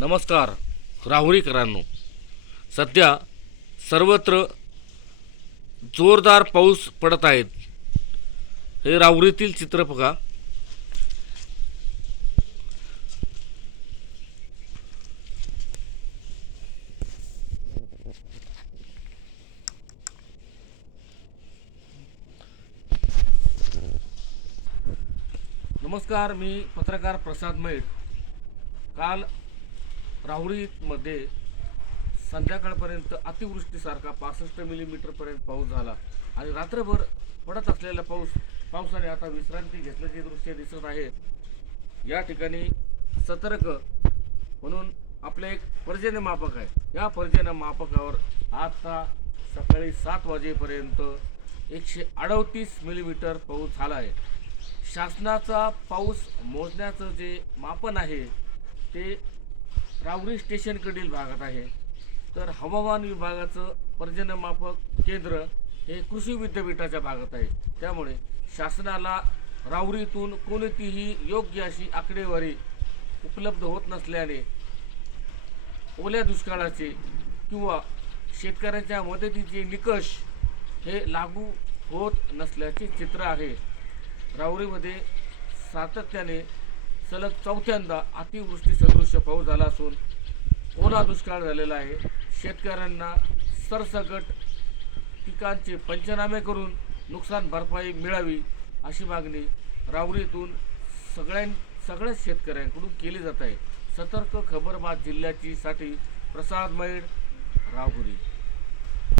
नमस्कार राहुरीकरांनो. सध्या सर्वत्र जोरदार पाऊस पडत आहेत. हे राहुरीतील चित्र बघा. नमस्कार मी पत्रकार प्रसाद मैठ काल राहुरीमध्ये संध्याकाळपर्यंत अतिवृष्टीसारखा पासष्ट मिलीमीटरपर्यंत पाऊस झाला. आणि रात्रभर पडत असलेला पाऊस पावसाने आता विश्रांती घेतल्याचे दृश्य दिसत आहे. या ठिकाणी सतर्क म्हणून आपले एक पर्जन्य मापक आहे. या पर्जन्य मापकावर आता सकाळी सात वाजेपर्यंत एकशे अडतीस मिलीमीटर पाऊस झाला आहे. शासनाचा पाऊस मोजण्याचं जे मापन आहे ते रावरी स्टेशनकडील भागात आहे. तर हवामान विभागाचं पर्जन्यमापक केंद्र हे कृषी विद्यापीठाच्या भागात आहे. त्यामुळे शासनाला रावरीतून कोणतीही योग्य अशी आकडेवारी उपलब्ध होत नसल्याने ओल्या दुष्काळाचे किंवा शेतकऱ्यांच्या मदतीचे निकष हे लागू होत नसल्याचे चित्र आहे. रावरीमध्ये सातत्याने सलग चौथ्यांदा अतिवृष्टी सदृश पाऊस झाला असून ओला दुष्काळ झालेला आहे. शेतकऱ्यांना सरसकट पिकांचे पंचनामे करून नुकसान भरपाई मिळावी अशी मागणी राहुरीतून सगळ्यां सगळ्याच शेतकऱ्यांकडून केली जात आहे. सतर्क खबरबात जिल्ह्याची साठी प्रसाद मैड राहुरी